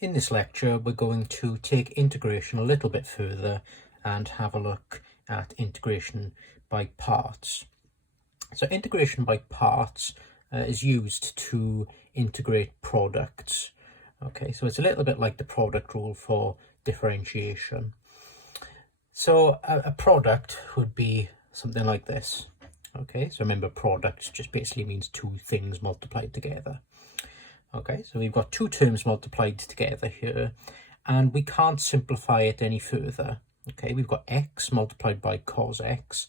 In this lecture, we're going to take integration a little bit further and have a look at integration by parts. So integration by parts is used to integrate products. Okay, so it's a little bit like the product rule for differentiation. So a product would be something like this. Okay, so remember, product just basically means two things multiplied together. Okay, so we've got two terms multiplied together here, and we can't simplify it any further. Okay, we've got x multiplied by cos x.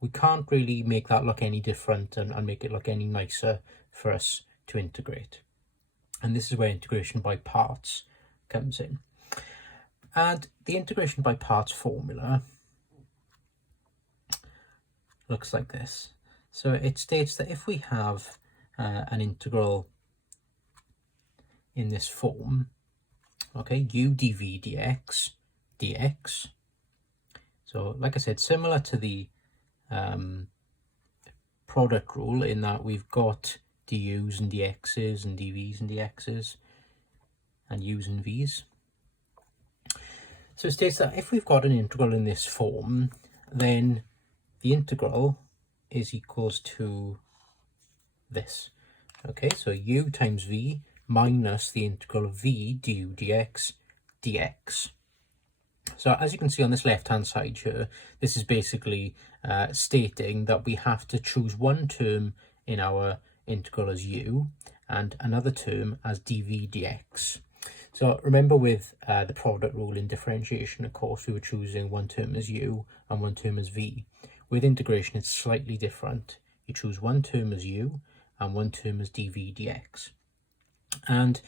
We can't really make that look any different and make it look any nicer for us to integrate. And this is where integration by parts comes in. And the integration by parts formula looks like this. So it states that if we have an integral in this form, okay, u dv dx. So like I said, similar to the product rule in that we've got du's and dx's and dv's and dx's and u's and v's. So it states that if we've got an integral in this form, then the integral is equals to this. Okay, so u times v minus the integral of v du dx dx. So as you can see on this left hand side here, this is basically stating that we have to choose one term in our integral as u and another term as dv dx. So remember, with the product rule in differentiation, of course, we were choosing one term as u and one term as v. With integration, it's slightly different. You choose one term as u and one term as dv dx. And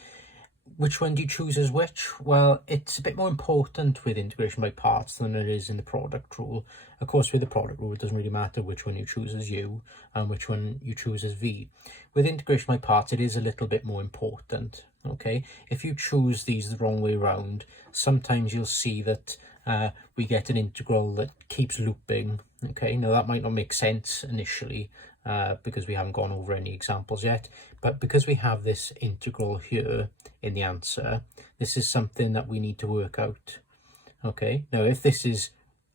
which one do you choose as which? Well, it's a bit more important with integration by parts than it is in the product rule. Of course, with the product rule, it doesn't really matter which one you choose as u and which one you choose as v. With integration by parts, it is a little bit more important. Okay, if you choose these the wrong way around, sometimes you'll see that we get an integral that keeps looping. Okay, now that might not make sense initially because we haven't gone over any examples yet, but because we have this integral here in the answer, this is something that we need to work out. Okay, now if this is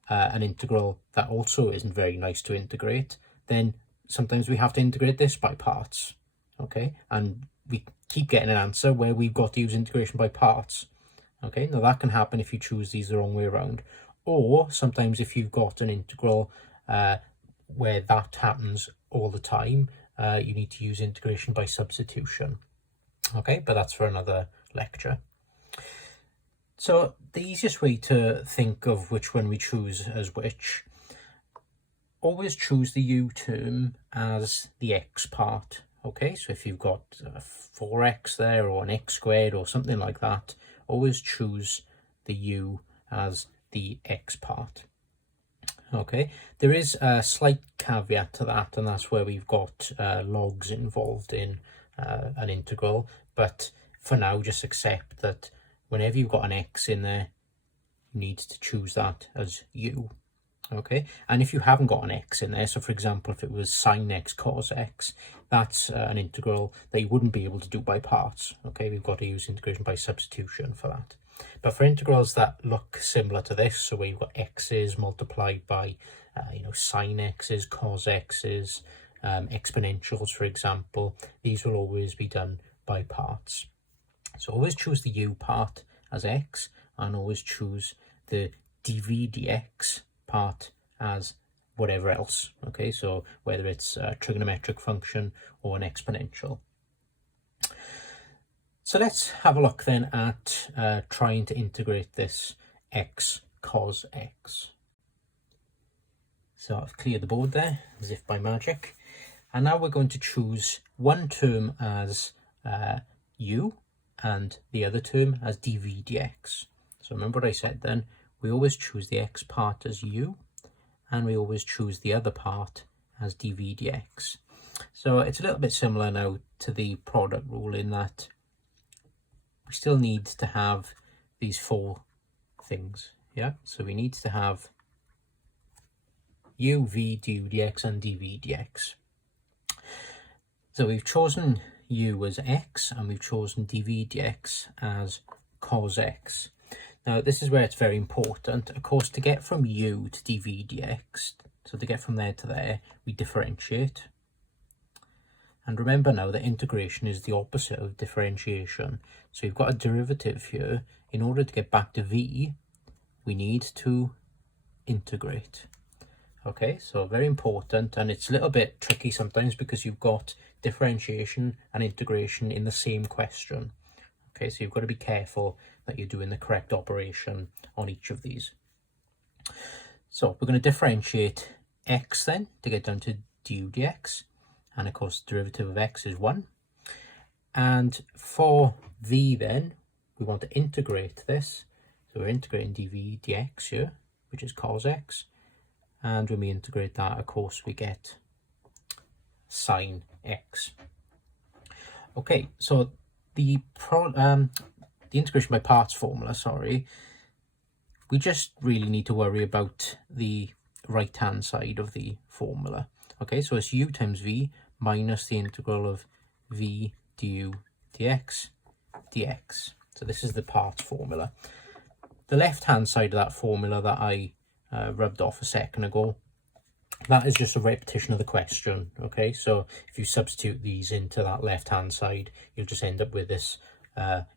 an integral that also isn't very nice to integrate, then sometimes we have to integrate this by parts. Okay, and we keep getting an answer where we've got to use integration by parts. Okay, now that can happen if you choose these the wrong way around, or sometimes if you've got an integral where that happens all the time, you need to use integration by substitution. Okay, but that's for another lecture. So the easiest way to think of which one we choose as which, always choose the u term as the x part. Okay, so if you've got 4x there or an x squared or something like that, always choose the u as the x part. Okay, there is a slight caveat to that, and that's where we've got logs involved in an integral. But for now, just accept that whenever you've got an x in there, you need to choose that as u. Okay, and if you haven't got an x in there, so for example, if it was sine x cos x, that's an integral that you wouldn't be able to do by parts. Okay, we've got to use integration by substitution for that. But for integrals that look similar to this, so where you've got x's multiplied by sine x's, cos x's, exponentials, for example, these will always be done by parts. So always choose the u part as x, and always choose the dv dx part as whatever else. Okay, so whether it's a trigonometric function or an exponential. So let's have a look then at trying to integrate this x cos x. So I've cleared the board there as if by magic, and now we're going to choose one term as u and the other term as dv dx. So remember what I said then, we always choose the x part as u and we always choose the other part as dv dx. So it's a little bit similar now to the product rule in that we still need to have these four things. Yeah, so we need to have u, v, du dx and dv dx. So we've chosen u as x and we've chosen dv dx as cos x. Now this is where it's very important. Of course, to get from u to dv dx, so to get from there to there, we differentiate. And remember now that integration is the opposite of differentiation. So you've got a derivative here. In order to get back to v, we need to integrate. Okay, so very important, and it's a little bit tricky sometimes because you've got differentiation and integration in the same question. Okay, so you've got to be careful that you're doing the correct operation on each of these. So we're going to differentiate x then to get down to du dx, and of course derivative of x is 1. And for v then, we want to integrate this. So we're integrating dv dx here, which is cos x. And when we integrate that, of course, we get sine x. Okay, so the integration by parts formula, we just really need to worry about the right-hand side of the formula. Okay, so it's u times v minus the integral of v du dx dx. So this is the parts formula. The left-hand side of that formula that I rubbed off a second ago, that is just a repetition of the question. Okay, so if you substitute these into that left hand side, you'll just end up with this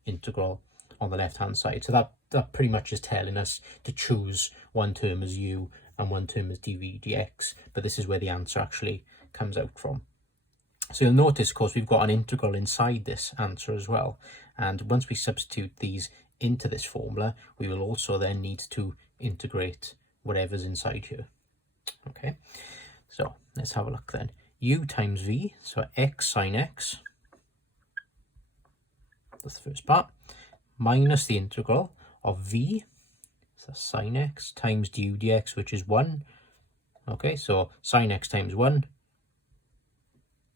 integral on the left hand side. So that pretty much is telling us to choose one term as u and one term as dv dx, but this is where the answer actually comes out from. So you'll notice, of course, we've got an integral inside this answer as well, and once we substitute these into this formula, we will also then need to integrate whatever's inside here. Okay, so let's have a look then. U times v, so x sine x, that's the first part, minus the integral of v, so sine x, times du dx, which is 1. Okay, so sine x times 1,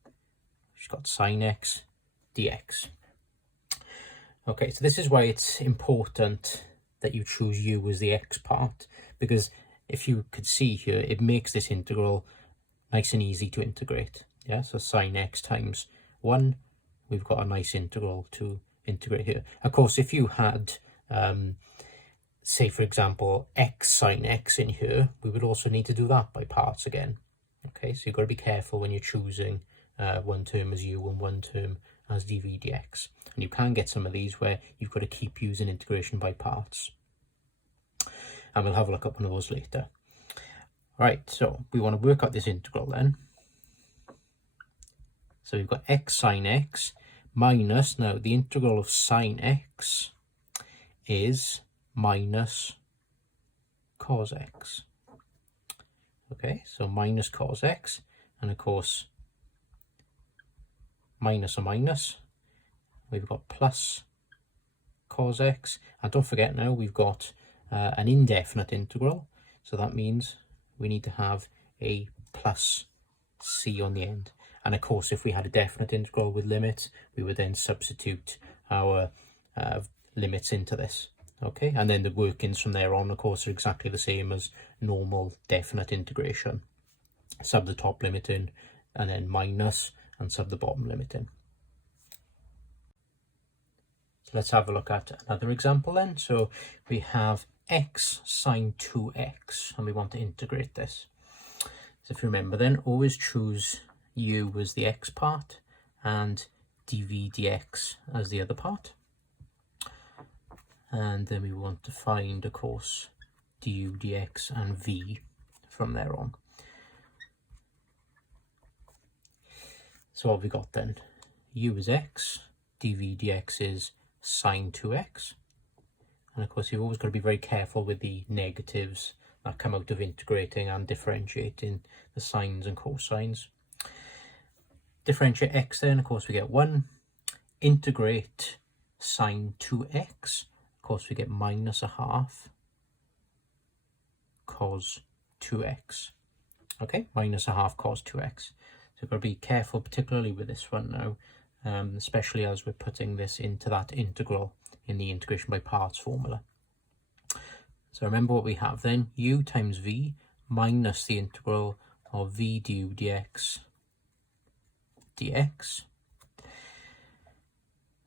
we've got sine x dx. Okay, so this is why it's important that you choose u as the x part, because if you could see here, it makes this integral nice and easy to integrate. Yeah, so sine x times 1, we've got a nice integral to integrate here. Of course, if you had, say for example, x sine x in here, we would also need to do that by parts again. Okay, so you've got to be careful when you're choosing one term as u and one term as dv dx. And you can get some of these where you've got to keep using integration by parts. And we'll have a look at one of those later. All right, so we want to work out this integral then. So we've got x sine x minus, now the integral of sine x is minus cos x. Okay, so minus cos x, and of course minus a minus, we've got plus cos x, and don't forget now we've got an indefinite integral, so that means we need to have a plus c on the end. And of course, if we had a definite integral with limits, we would then substitute our limits into this. Okay, and then the workings from there on, of course, are exactly the same as normal definite integration. Sub the top limit in, and then minus, and sub the bottom limit in. So let's have a look at another example then. So we have x sine 2x, and we want to integrate this. So if you remember then, always choose u as the x part and dv dx as the other part. And then we want to find, of course, du dx and v from there on. So what have we got then? U is x, dv dx is sine 2x. And of course, you've always got to be very careful with the negatives that come out of integrating and differentiating the sines and cosines. Differentiate x then, of course, we get 1. Integrate sine 2x, of course, we get minus a half cos 2x. Okay, minus a half cos 2x. So we've got to be careful, particularly with this one now, especially as we're putting this into that integral in the integration by parts formula. So remember what we have then, u times v minus the integral of v du dx dx.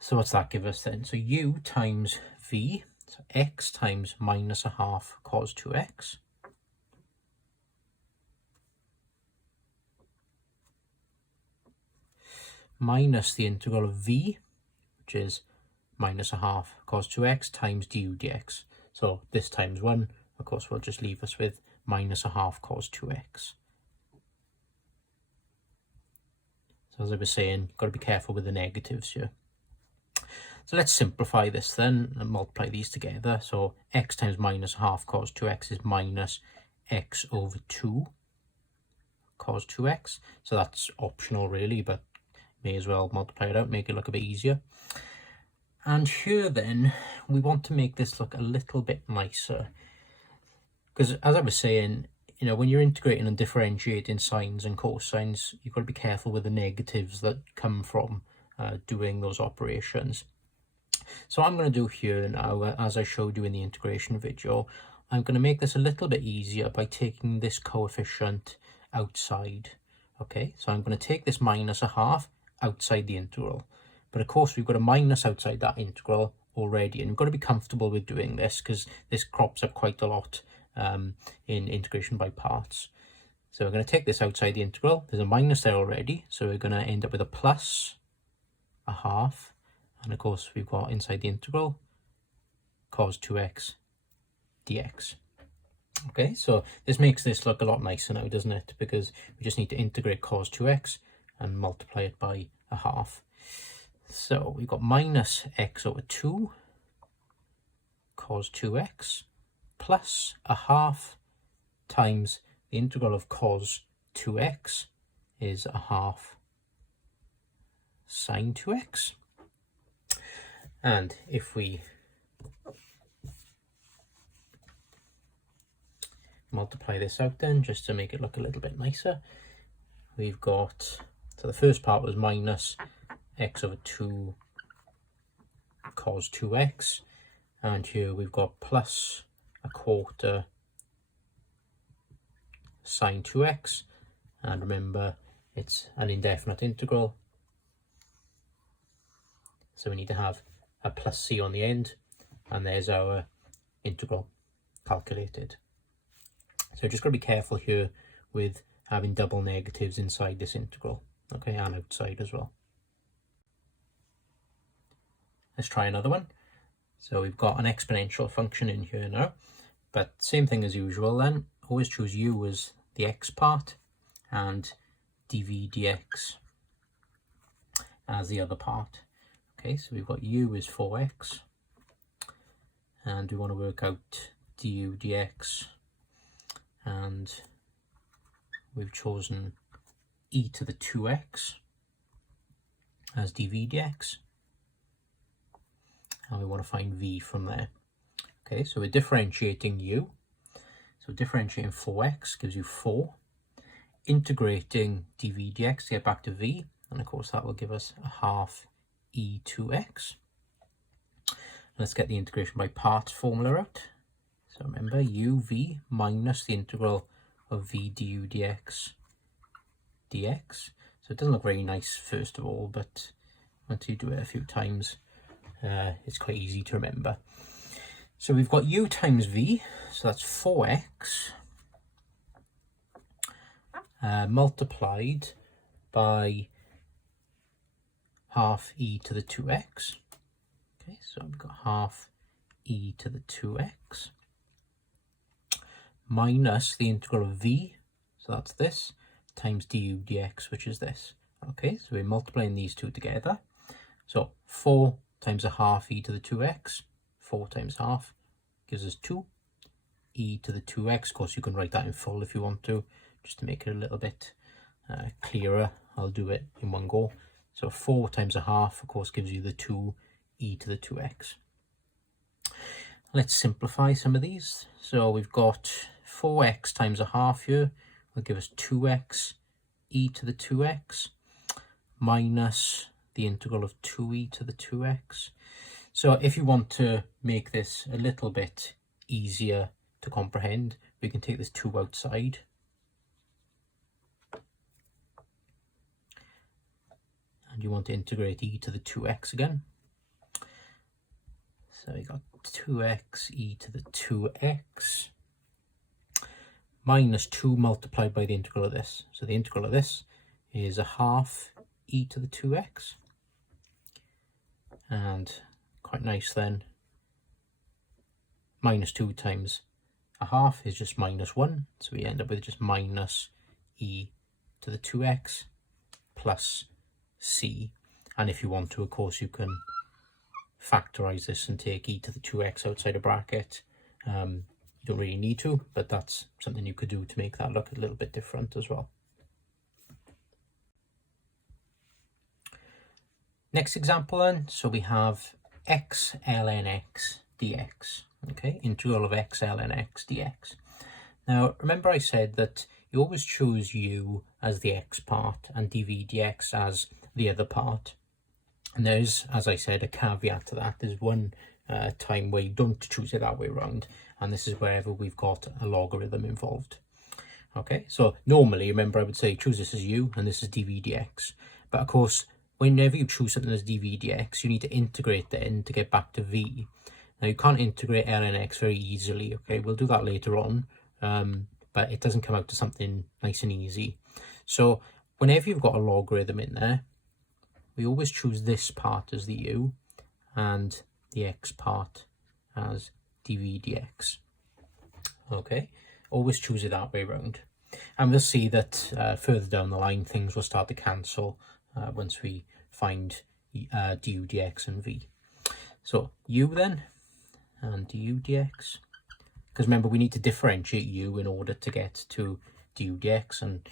So what's that give us then? So u times v, so x times minus a half cos 2x, minus the integral of v, which is minus a half cos 2x times du dx. So this times 1, of course, will just leave us with minus a half cos 2x. So as I was saying, you've got to be careful with the negatives here. So let's simplify this then and multiply these together. So x times minus a half cos 2x is minus x over 2 cos 2x. So that's optional really, but may as well multiply it out, make it look a bit easier. And here then, we want to make this look a little bit nicer. Because as I was saying, you know, when you're integrating and differentiating sines and cosines, you've got to be careful with the negatives that come from doing those operations. So what I'm going to do here now, as I showed you in the integration video, I'm going to make this a little bit easier by taking this coefficient outside. Okay, so I'm going to take this minus a half outside the integral. But of course, we've got a minus outside that integral already, and we've got to be comfortable with doing this because this crops up quite a lot in integration by parts. So we're going to take this outside the integral. There's a minus there already, so we're going to end up with a plus a half. And of course, we've got inside the integral cos 2x dx. Okay, so this makes this look a lot nicer now, doesn't it? Because we just need to integrate cos 2x and multiply it by a half. So we've got minus x over 2 cos 2x plus a half times the integral of cos 2x is a half sine 2x. And if we multiply this out then, just to make it look a little bit nicer, we've got, so the first part was minus x over 2 cos 2x, and here we've got plus a quarter sine 2x, and remember it's an indefinite integral, so we need to have a plus c on the end, and there's our integral calculated. So just got to be careful here with having double negatives inside this integral, okay, and outside as well. Let's try another one. So we've got an exponential function in here now, but same thing as usual then. Always choose u as the x part and dv dx as the other part. Okay, so we've got u is 4x, and we want to work out du dx, and we've chosen e to the 2x as dv dx. And we want to find v from there. Okay, so we're differentiating u. So differentiating 4x gives you 4. Integrating dv dx to get back to v, and of course that will give us a half e2x. Let's get the integration by parts formula out. So remember, uv minus the integral of v du dx dx. So it doesn't look very nice first of all, but once you do it a few times, it's quite easy to remember. So we've got u times v, so that's 4x multiplied by half e to the 2x. Okay, so we've got half e to the 2x minus the integral of v, so that's this, times du dx, which is this. Okay, so we're multiplying these two together. So 4 times a half e to the 2x, 4 times half gives us 2 e to the 2x. Of course, you can write that in full if you want to, just to make it a little bit clearer. I'll do it in one go. So 4 times a half, of course, gives you the 2 e to the 2x. Let's simplify some of these. So we've got 4x times a half here will give us 2x e to the 2x minus the integral of 2e to the 2x. So if you want to make this a little bit easier to comprehend, we can take this 2 outside. And you want to integrate e to the 2x again. So we got 2x e to the 2x minus 2 multiplied by the integral of this. So the integral of this is a half e to the 2x. And quite nice then, minus 2 times a half is just minus 1. So we end up with just minus e to the 2x plus c. And if you want to, of course, you can factorize this and take e to the 2x outside a bracket. You don't really need to, but that's something you could do to make that look a little bit different as well. Next example then, so we have x ln x dx, okay, integral of x ln x dx. Now, remember I said that you always choose u as the x part and dv dx as the other part. And there's, as I said, a caveat to that. There's one time where you don't choose it that way around, and this is wherever we've got a logarithm involved. Okay, so normally, remember I would say choose this as u and this is dv dx. But of course, whenever you choose something as dv dx, you need to integrate then to get back to v. Now you can't integrate ln x very easily, okay, we'll do that later on, but it doesn't come out to something nice and easy. So whenever you've got a logarithm in there, we always choose this part as the u and the x part as dv dx. Okay, always choose it that way around. And we'll see that further down the line things will start to cancel once we find du dx and v. So u then and du dx, because remember we need to differentiate u in order to get to du dx, and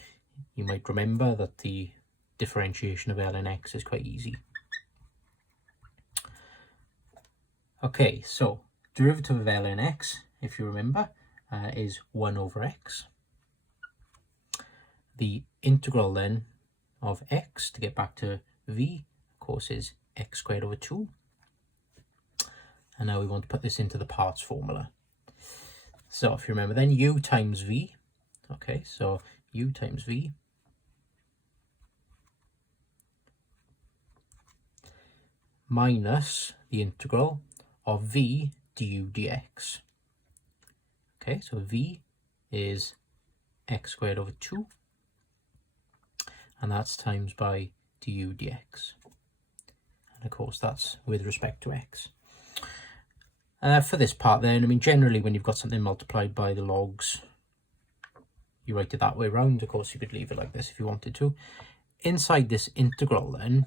you might remember that the differentiation of ln x is quite easy. Okay, so derivative of ln x, if you remember, is 1 over x. The integral then of x, to get back to v, of course, is x squared over 2. And now we want to put this into the parts formula. So if you remember then, u times v, okay, so u times v minus the integral of v du dx. Okay, so v is x squared over 2, and that's times by du dx. And of course that's with respect to x. For this part then, I mean, generally when you've got something multiplied by the logs, you write it that way around. Of course you could leave it like this if you wanted to. Inside this integral then,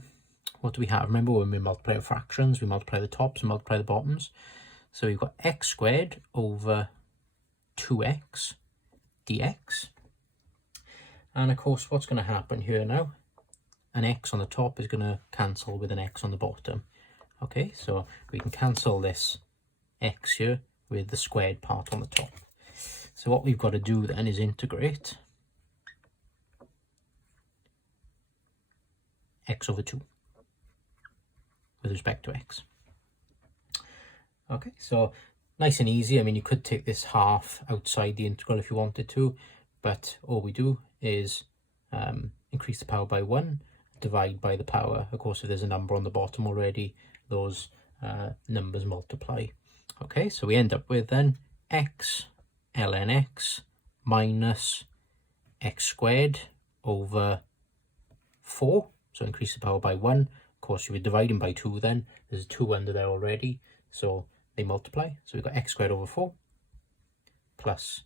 what do we have? Remember when we multiply fractions, we multiply the tops and multiply the bottoms. So we've got x squared over 2x dx. And of course, what's going to happen here now? An x on the top is going to cancel with an x on the bottom. Okay, so we can cancel this x here with the squared part on the top. So what we've got to do then is integrate x over 2 with respect to x. Okay, so nice and easy. I mean, you could take this half outside the integral if you wanted to, but all we do is increase the power by 1, divide by the power. Of course, if there's a number on the bottom already, those numbers multiply. Okay, so we end up with then x ln x minus x squared over 4. So increase the power by 1. Of course, you were dividing by 2 then. There's a 2 under there already, so they multiply. So we've got x squared over 4 plus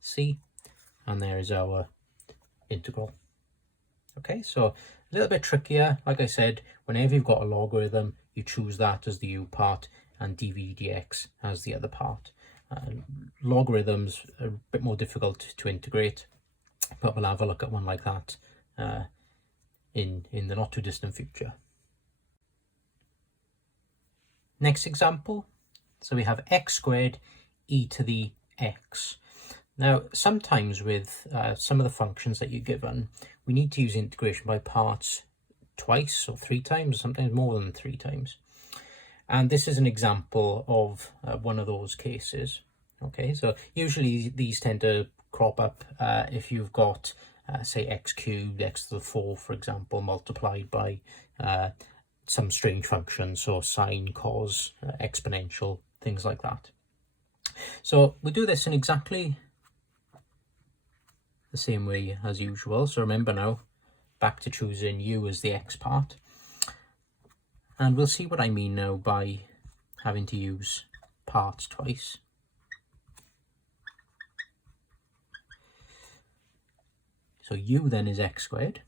c, and there is our integral. Okay, so a little bit trickier. Like I said, whenever you've got a logarithm, you choose that as the u part and dv dx as the other part. Logarithms are a bit more difficult to integrate, but we'll have a look at one like that in the not too distant future. Next example, so we have x squared e to the x. Now, sometimes with some of the functions that you're given, we need to use integration by parts twice or 3 times, sometimes more than 3 times. And this is an example of one of those cases. Okay, so usually these tend to crop up if you've got, say, x cubed, x to the 4, for example, multiplied by some strange functions, so sine, cos, exponential, things like that. So we do this in exactly the same way as usual. So remember now, back to choosing u as the x part. And we'll see what I mean now by having to use parts twice. So u then is x squared.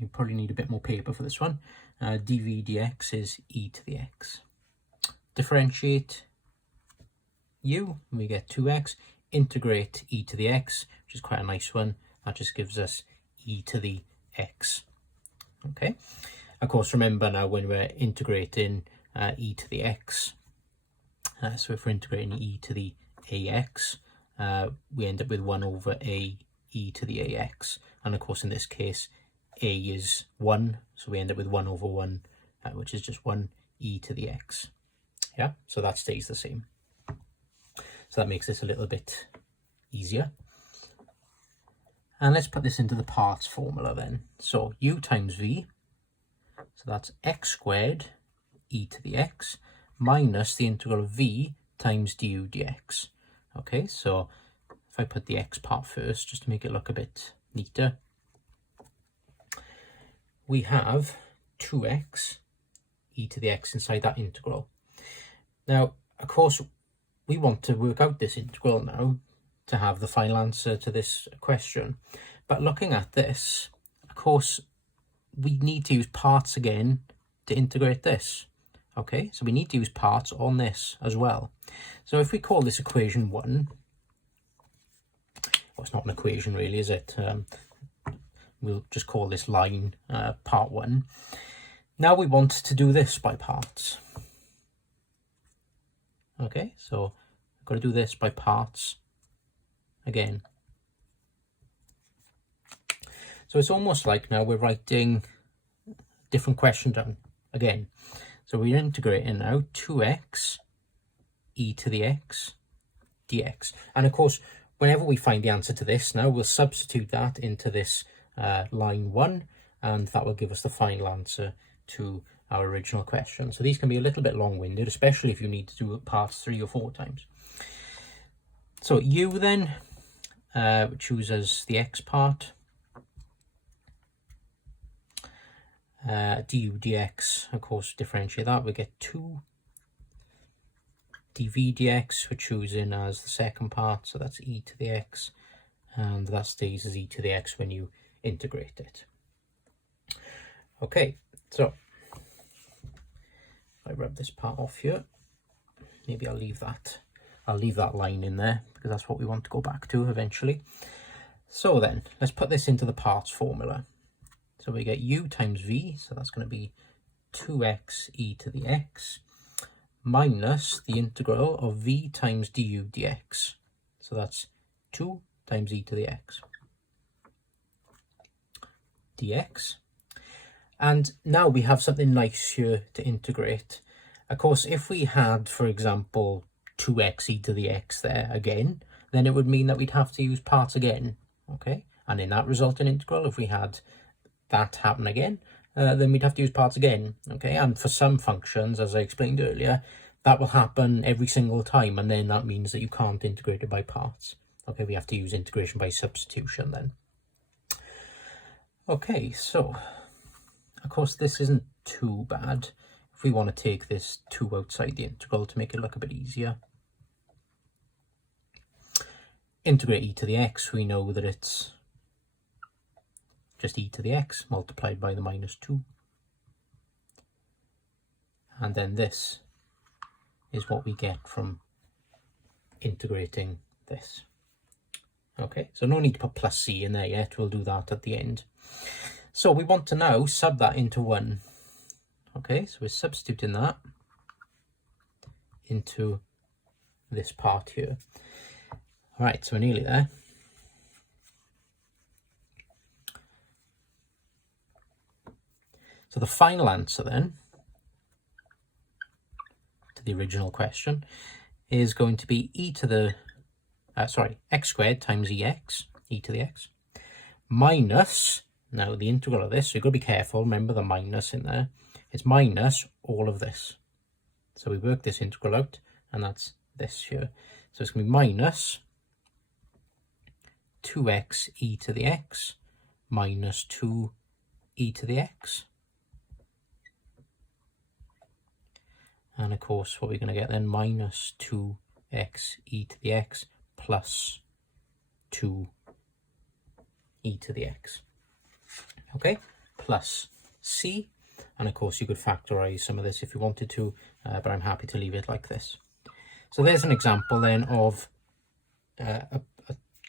You probably need a bit more paper for this one. dv dx is e to the x. Differentiate u, and we get 2x. Integrate e to the x, which is quite a nice one. That just gives us e to the x. Okay. Of course, remember now when we're integrating e to the x, so if we're integrating e to the ax, we end up with 1 over a e to the ax. And of course, in this case, a is 1, so we end up with 1 over 1, which is just 1 e to the x. Yeah, so that stays the same. So that makes this a little bit easier. And let's put this into the parts formula then. So u times v, so that's x squared e to the x minus the integral of v times du dx. Okay, so if I put the x part first, just to make it look a bit neater, we have 2x e to the x inside that integral. Now, of course, we want to work out this integral now to have the final answer to this question. But looking at this, of course, we need to use parts again to integrate this. Okay, so we need to use parts on this as well. So if we call this equation 1, well, it's not an equation really, is it? We'll just call this line part 1. Now we want to do this by parts. Okay, so I've got to do this by parts again. So it's almost like now we're writing a different question down again. So we're integrating now 2x e to the x dx. And of course, whenever we find the answer to this now, we'll substitute that into this line 1, and that will give us the final answer to our original question. So these can be a little bit long-winded, especially if you need to do parts 3 or 4 times. So u then, choose as the x part. Du dx, of course, differentiate that, we get 2. dv dx, we're choosing as the second part, so that's e to the x, and that stays as e to the x when you integrate it. Okay, so I rub this part off here. Maybe I'll leave that line in there because that's what we want to go back to eventually. So then let's put this into the parts formula. So we get u times v, so that's going to be 2x e to the x minus the integral of v times du dx. So that's 2 times e to the x dx. And now we have something nice here to integrate. Of course, if we had, for example, 2x e to the x there again, then it would mean that we'd have to use parts again. Okay, and in that resulting integral, if we had that happen again, then we'd have to use parts again. Okay, and for some functions, as I explained earlier, that will happen every single time, and then that means that you can't integrate it by parts. Okay, we have to use integration by substitution then. Okay, so of course this isn't too bad if we want to take this 2 outside the integral to make it look a bit easier. Integrate e to the x, we know that it's just e to the x multiplied by the minus 2. And then this is what we get from integrating this. Okay, so no need to put plus c in there yet, we'll do that at the end. So we want to now sub that into 1. Okay, so we're substituting that into this part here. All right, so we're nearly there. So the final answer then to the original question is going to be x squared times ex, e to the x, minus Now the integral of this, so you've got to be careful, remember the minus in there. It's minus all of this. So we work this integral out, and that's this here. So it's going to be minus 2x e to the x minus 2 e to the x. And of course, what we're going to get then, minus 2x e to the x plus 2 e to the x. Okay, plus c. And of course, you could factorize some of this if you wanted to, but I'm happy to leave it like this. So there's an example then of a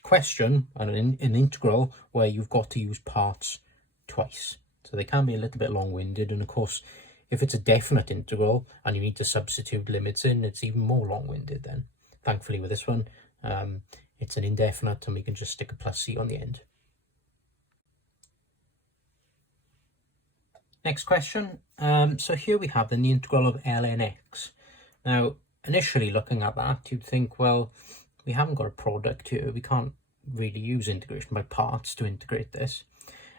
question, an integral, where you've got to use parts twice. So they can be a little bit long-winded, and of course, if it's a definite integral and you need to substitute limits in, it's even more long-winded then. Thankfully with this one, it's an indefinite and we can just stick a plus c on the end. Next question. So here we have then the integral of ln x. Now, initially looking at that, you'd think, well, we haven't got a product here. We can't really use integration by parts to integrate this,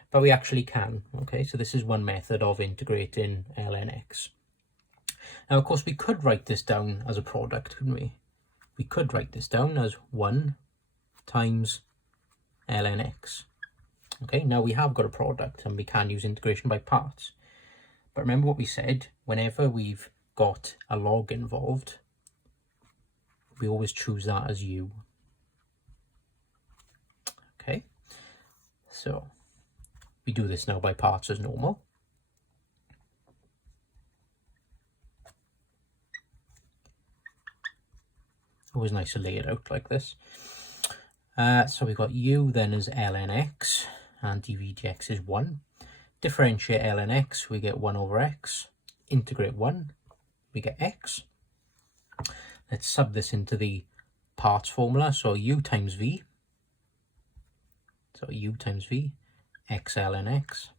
but we actually can. Okay, so this is one method of integrating ln x. Now, of course, we could write this down as a product, couldn't we? We could write this down as 1 times ln x. Okay, now we have got a product and we can use integration by parts. But remember what we said, whenever we've got a log involved, we always choose that as u. Okay, so we do this now by parts as normal. Always nice to lay it out like this. So we've got u then as ln x, and dv dx is 1. Differentiate ln x, we get 1 over x. Integrate 1, we get x. Let's sub this into the parts formula. So u times v. So u times v, x ln x.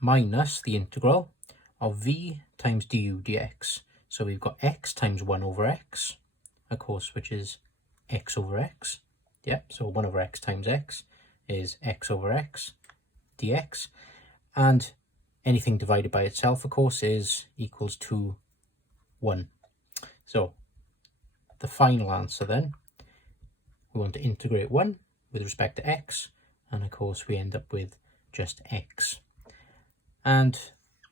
Minus the integral of v times du dx. So we've got x times 1 over x, of course, which is x over x. Yeah, so 1 over x times x is x over x dx. And anything divided by itself, of course, is equals to 1. So the final answer then, we want to integrate 1 with respect to x, and of course we end up with just x. And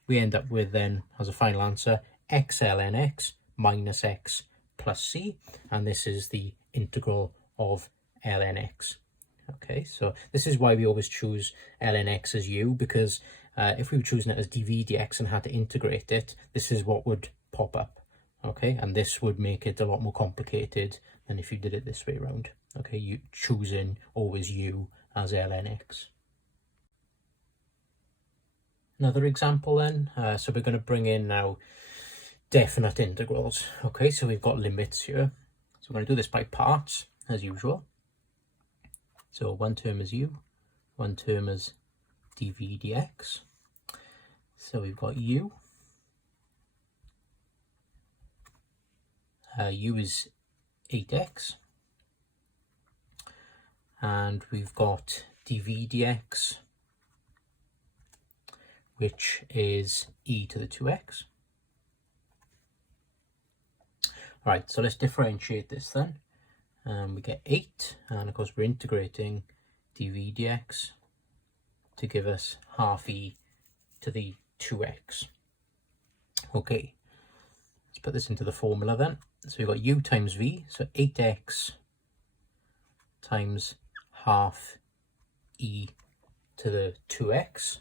we end up with then, as a final answer, x ln x minus x plus c, and this is the integral of ln x. Okay, so this is why we always choose ln x as u, because if we were choosing it as dv dx and had to integrate it, this is what would pop up. Okay, and this would make it a lot more complicated than if you did it this way around. Okay, you choosing always u as ln x. Another example then, so we're going to bring in now definite integrals. Okay, so we've got limits here. So we're going to do this by parts, as usual. So one term is u, one term is dv dx. So we've got u. U is 8x. And we've got dv dx, which is e to the 2x. All right, so let's differentiate this then. We get 8, and of course we're integrating dv dx to give us half e to the 2x. Okay, let's put this into the formula then. So we've got u times v, so 8x times half e to the 2x.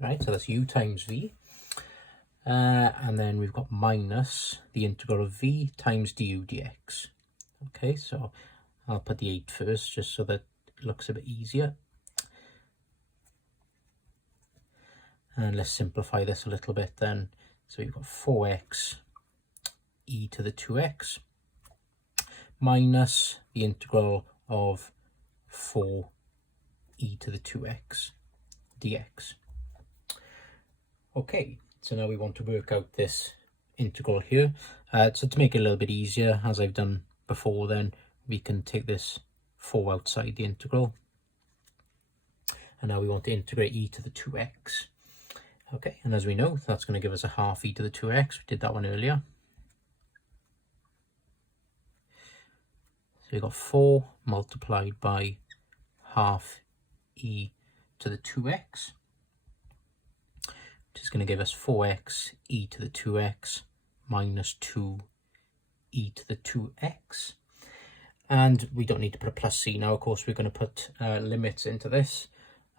Right, so that's u times v. And then we've got minus the integral of v times du dx. Okay, so I'll put the 8 first, just so that it looks a bit easier. And let's simplify this a little bit then. So we've got 4x e to the 2x minus the integral of 4 e to the 2x dx. Okay, so now we want to work out this integral here. So to make it a little bit easier, as I've done before, then we can take this 4 outside the integral. and now we want to integrate e to the 2x. Okay, and as we know, that's going to give us a half e to the 2x. We did that one earlier. So we've got 4 multiplied by half e to the 2x, which is going to give us 4x e to the 2x minus 2 e to the 2x. And we don't need to put a plus c now. Of course, we're going to put limits into this.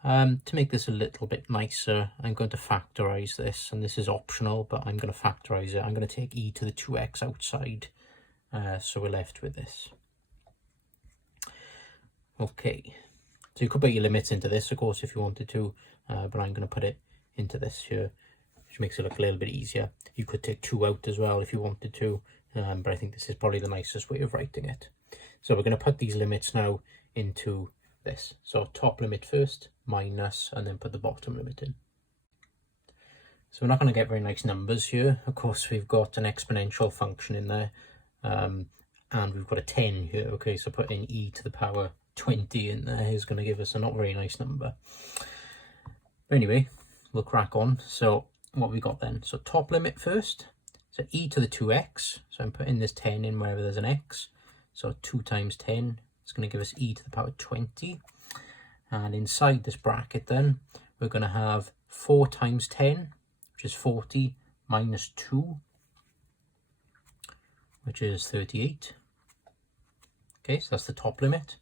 To make this a little bit nicer, I'm going to factorize this, and this is optional, but I'm going to factorize it. I'm going to take e to the 2x outside, so we're left with this. Okay, so you could put your limits into this, of course, if you wanted to, but I'm going to put it into this here, which makes it look a little bit easier. You could take 2 out as well if you wanted to, but I think this is probably the nicest way of writing it. So we're going to put these limits now into this. So top limit first, minus, and then put the bottom limit in. So we're not going to get very nice numbers here. Of course, we've got an exponential function in there, and we've got a 10 here. Okay, so putting e to the power 20 in there is going to give us a not very nice number. But anyway, we'll crack on. So what we got then? So top limit first. So e to the 2x. So I'm putting this 10 in wherever there's an x. So 2 times 10 is going to give us e to the power 20. And inside this bracket then, we're going to have 4 times 10, which is 40, minus 2, which is 38. Okay, so that's the top limit.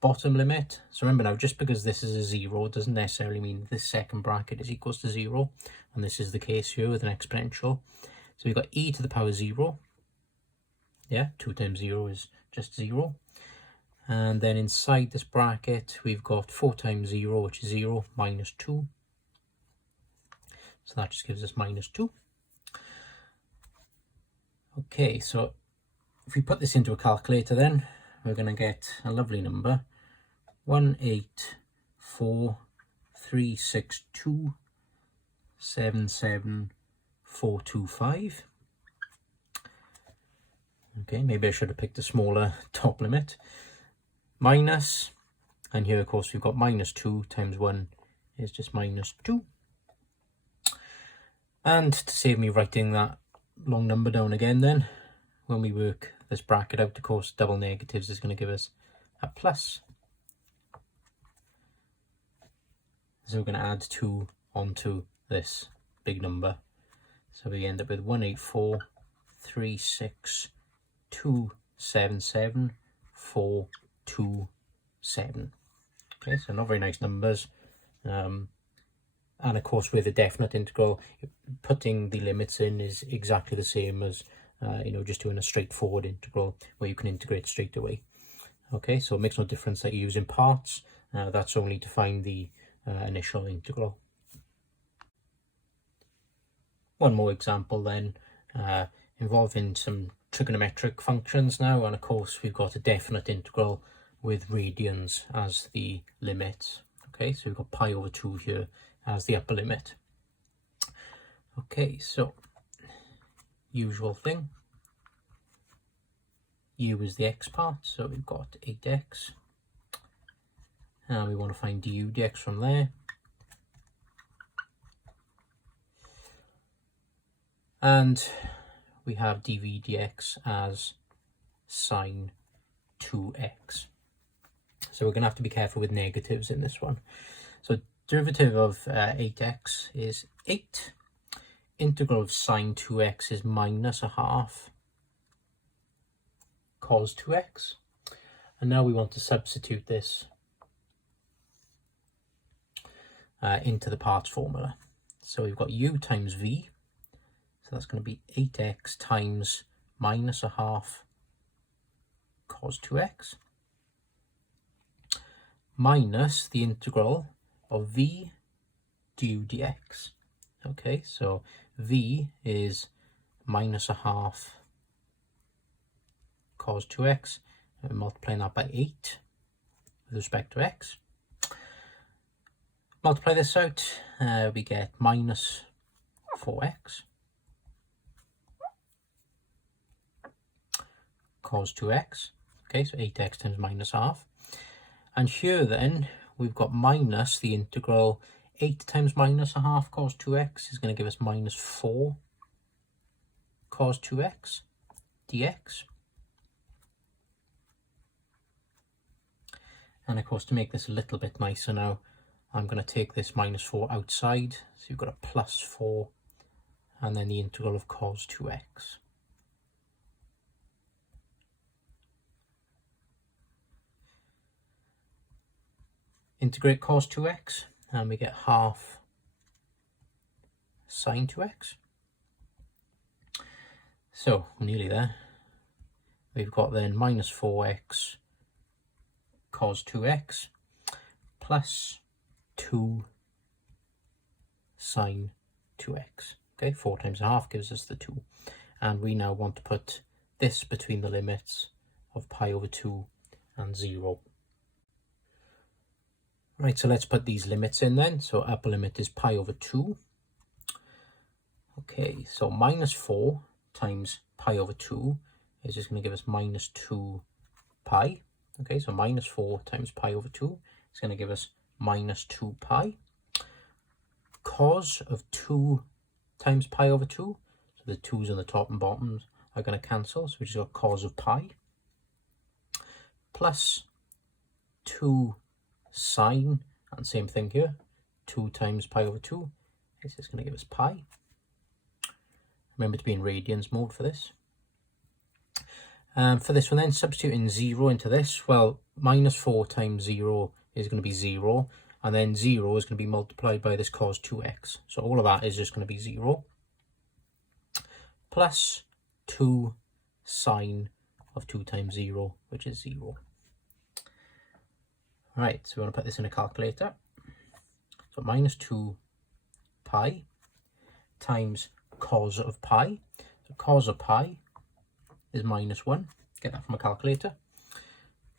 Bottom limit, so remember now, just because this is a 0 doesn't necessarily mean this second bracket is equals to 0, and this is the case here with an exponential. So we've got e to the power 0, yeah, 2 times 0 is just 0, and then inside this bracket we've got 4 times 0, which is 0, minus 2, so that just gives us minus 2. Okay, so if we put this into a calculator then, we're going to get a lovely number, 18436277425. Okay, maybe I should have picked a smaller top limit. Minus, and here of course we've got minus 2 times 1 is just minus 2. And to save me writing that long number down again then, when we work this bracket out, of course, double negatives is going to give us a plus. So we're going to add 2 onto this big number. So we end up with 18436277427. Okay, so not very nice numbers. And of course, with a definite integral, putting the limits in is exactly the same as just doing a straightforward integral where you can integrate straight away. Okay, so it makes no difference that you're using parts. That's only to find the initial integral. One more example then, involving some trigonometric functions now, and of course we've got a definite integral with radians as the limit. Okay, so we've got pi over 2 here as the upper limit. Okay, so usual thing, u is the x part, so we've got 8x, and we want to find du dx from there, and we have dv dx as sine 2x. So we're going to have to be careful with negatives in this one. So derivative of 8x is 8. Integral of sine 2x is minus a half cos 2x. And now we want to substitute this into the parts formula. So we've got u times v. So that's going to be 8x times minus a half cos 2x minus the integral of v du dx. Okay, so v is minus a half cos 2x, and multiplying that by 8 with respect to x. Multiply this out, we get minus 4x cos 2x. Okay, so 8x times minus half. And here then we've got minus the integral 8 times minus a half cos 2x is going to give us minus 4 cos 2x dx. And of course, to make this a little bit nicer now, I'm going to take this minus 4 outside. So you've got a plus 4 and then the integral of cos 2x. Integrate cos 2x and we get half sine 2x. So we're nearly there. We've got then minus 4x cos 2x plus 2 sine 2x. Okay, 4 times a half gives us the 2. And we now want to put this between the limits of pi over 2 and 0. Right, so let's put these limits in then. So upper limit is pi over 2. Okay, so minus 4 times pi over 2 is just going to give us minus 2 pi. Okay, so minus 4 times pi over 2 is going to give us minus 2 pi. Cos of 2 times pi over 2, so the 2's on the top and bottom are going to cancel, so we just got cos of pi, plus 2 sine, and same thing here, 2 times pi over 2 is just going to give us pi. Remember to be in radians mode for this. For this one then, substituting 0 into this, well, minus 4 times 0 is going to be 0, and then 0 is going to be multiplied by this cos 2x. So all of that is just going to be 0. Plus 2 sine of 2 times 0, which is 0. Right, so we want to put this in a calculator. So minus 2 pi times cos of pi. So cos of pi is minus 1. Get that from a calculator.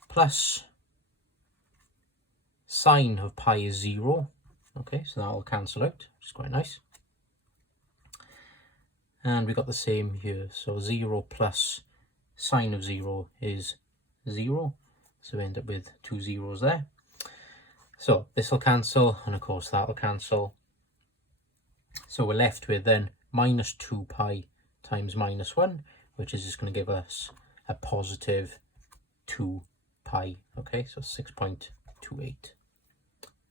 Plus sine of pi is 0. Okay, so that will cancel out, which is quite nice. And we got the same here. So 0 plus sine of 0 is 0. So we end up with 2 zeros there. So this will cancel, and of course that will cancel. So we're left with then minus 2 pi times minus 1, which is just going to give us a positive 2 pi. Okay, so 6.28.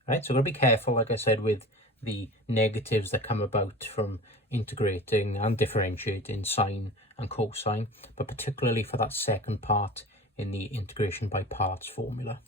Right, so we've got to be careful, like I said, with the negatives that come about from integrating and differentiating sine and cosine, but particularly for that second part in the integration by parts formula.